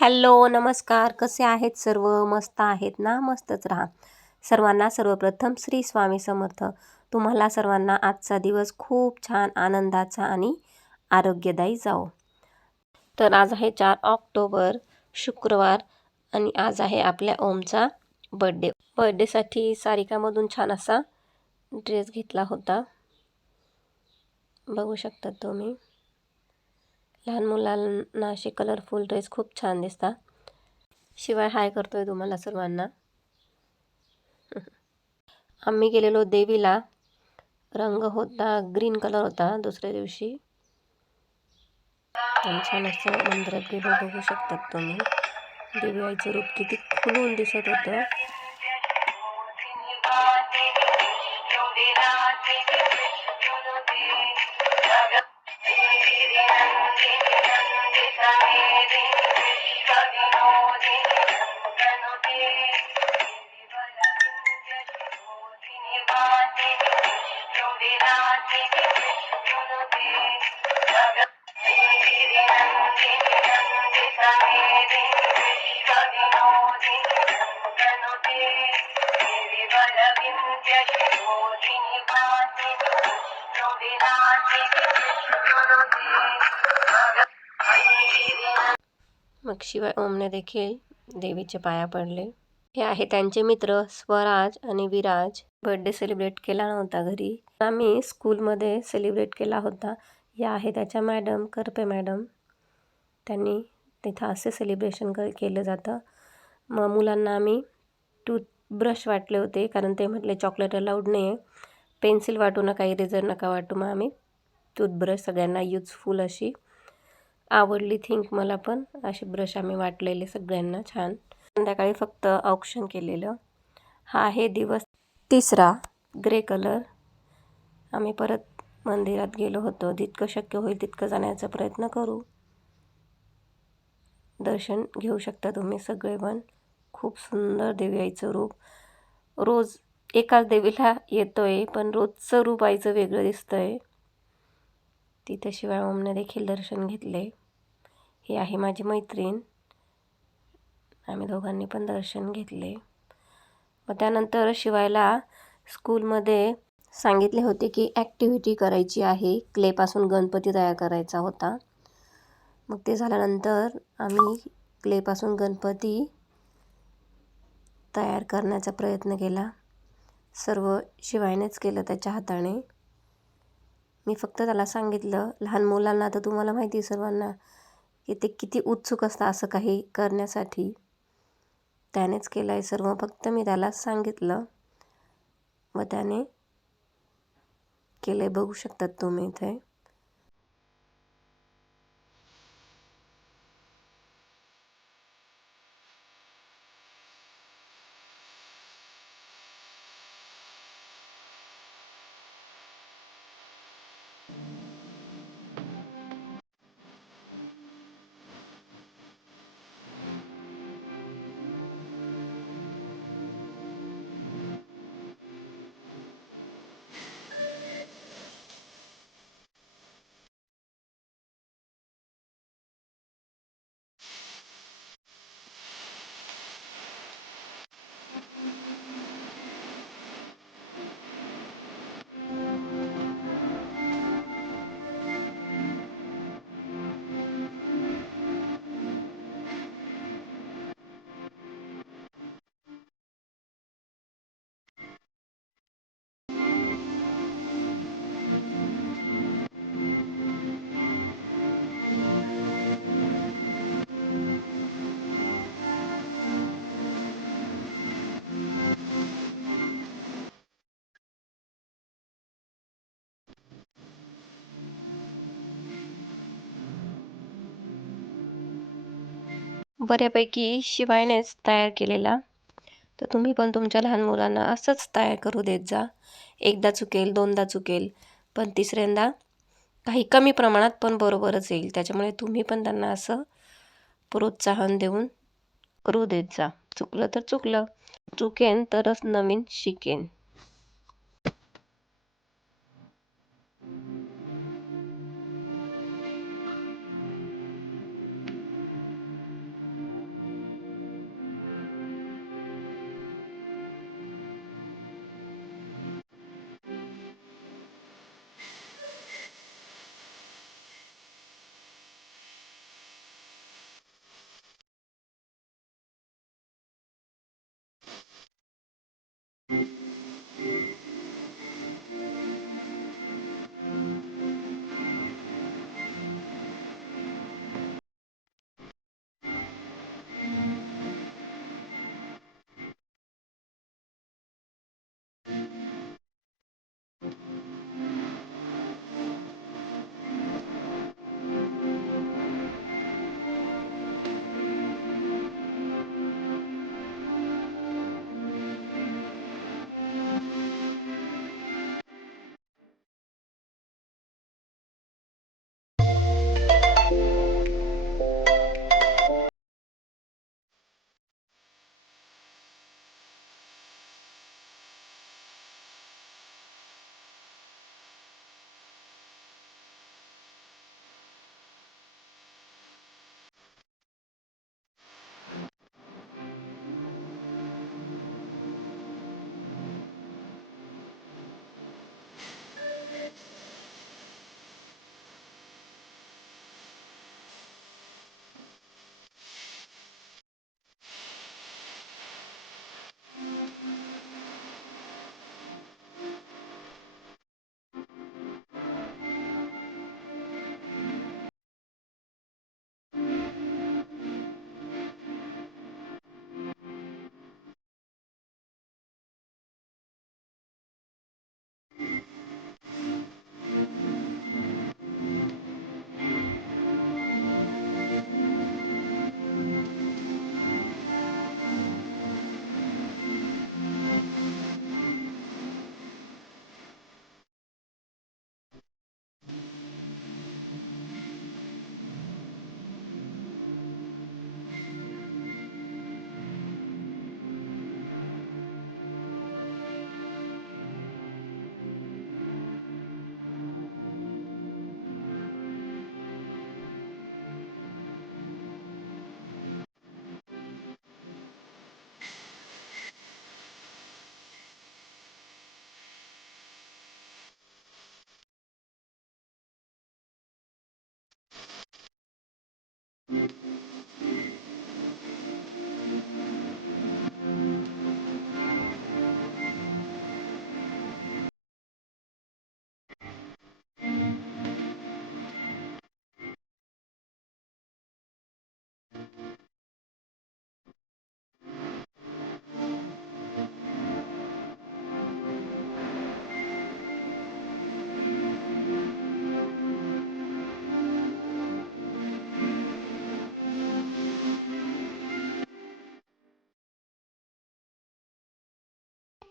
Hello, नमस्कार. कसे आहेत सर्व? मस्त आहेत ना? मस्तच राहा. सर्वांना सर्वप्रथम श्री स्वामी समर्थ. तुम्हाला सर्वांना आजचा दिवस खूप छान आनंदाचा आणि आरोग्यदायी जाओ. तर आज आहे 4 ऑक्टोबर, शुक्रवार आणि आज आहे आपल्या ओमचा बर्थडे. बर्थडेसाठी सारिकामधून छान असा ड्रेस घेतला होता. बघू शकता तुम्ही. लहान मुलांना असे कलरफुल ड्रेस खूप छान दिसतात. शिवाय हाय करतोय तुम्हाला सर्वांना. आम्ही गेलेलो देवीला. रंग होता ग्रीन कलर होता दुसऱ्या दिवशी. छान असं मंदिरात गेलो. बघू शकतात तुम्ही. देवी आईचं रूप किती खुलून दिसत होतं. मग शिवाय ओमने देखील देवीचे पाया पडले. हे आहे त्यांचे मित्र स्वराज आणि विराज. बर्थडे सेलिब्रेट केला नव्हता घरी, आम्ही स्कूलमध्ये सेलिब्रेट केला होता. या आहे त्याच्या मॅडम, करपे मॅडम. त्यांनी तिथं असे सेलिब्रेशन केलं जातं. मग मुलांना आम्ही टूथब्रश वाटले होते, कारण ते म्हटले चॉकलेट अलाउड नाही आहे. पेन्सिल वाटू नका, इरेजर नका वाटू. मग आम्ही टूथब्रश सगळ्यांना युजफुल अशी आवडली थिंक मला पण. असे ब्रश आम्ही वाटलेले सगळ्यांना छान. संध्याकाळी फक्त ऑक्शन केलेलं. हा आहे दिवस 3रा, ग्रे कलर. आम्ही परत मंदिरात गेलो होतो. जितकं शक्य होईल तितकं जाण्याचा प्रयत्न करू. दर्शन घेऊ शकता तुम्ही सगळेजण. खूप सुंदर देवी आईचं रूप. रोज एकाच देवीला येतोय, पण रोजचं रूप आईचं वेगळं दिसतंय. तिथे शिवाय ओमने देखील दर्शन घेतले. ही आहे माझी मैत्रीण. आम्ही दोघांनी पण दर्शन घेतले. मग त्यानंतर शिवायला स्कूलमध्ये सांगितले होते की ॲक्टिव्हिटी करायची आहे. क्लेपासून गणपती तयार करायचा होता. मग ते झाल्यानंतर आम्ही क्लेपासून गणपती तयार करण्याचा प्रयत्न केला. सर्व शिवायनेच केलं त्याच्या हाताने. मी फक्त त्याला सांगितलं. लहान मुलांना तर तुम्हाला माहिती आहे सर्वांना की ते किती उत्सुक असतं असं काही करण्यासाठी. त्यानेच केलं आहे सर्व. फक्त मी त्याला सांगितलं व त्याने केले. बघू शकतात तुम्ही इथे. बऱ्यापैकी शिवायनेच तयार केलेला. तर तुम्ही पण तुमच्या लहान मुलांना असंच तयार करू देत जा. एकदा चुकेल, दोनदा चुकेल, पण तिसऱ्यांदा काही कमी प्रमाणात पण बरोबरच येईल. त्याच्यामुळे तुम्ही पण त्यांना असं प्रोत्साहन देऊन करू देत जा. चुकलं तर चुकलं, चुकेन तरच नवीन शिकेन.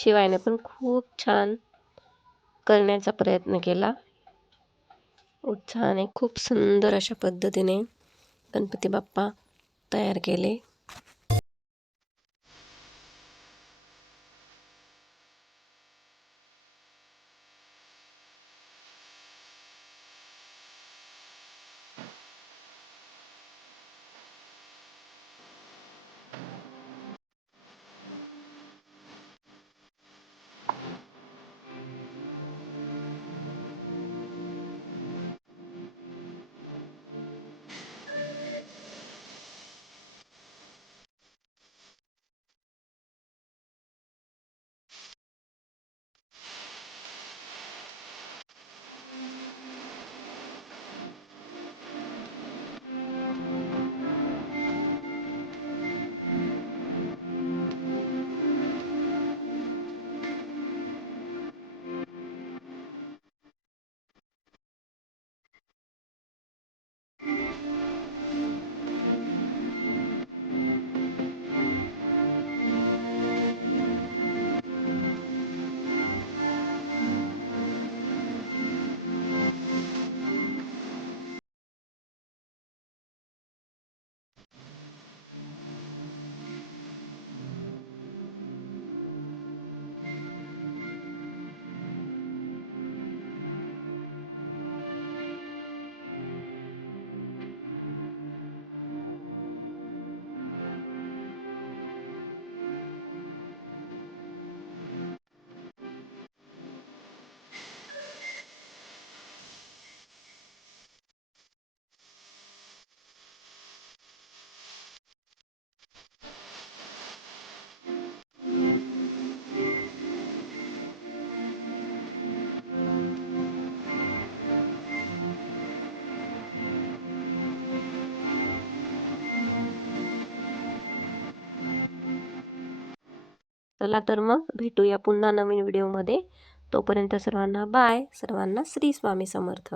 शिवायने पण खूप छान करण्याचा प्रयत्न केला. उत्साहाने खूप सुंदर अशा पद्धतीने गणपती बाप्पा तयार केले. चला तर मग भेटूया पुन्हा नवीन व्हिडिओमध्ये. तोपर्यंत सर्वांना बाय. सर्वांना श्री स्वामी समर्थ.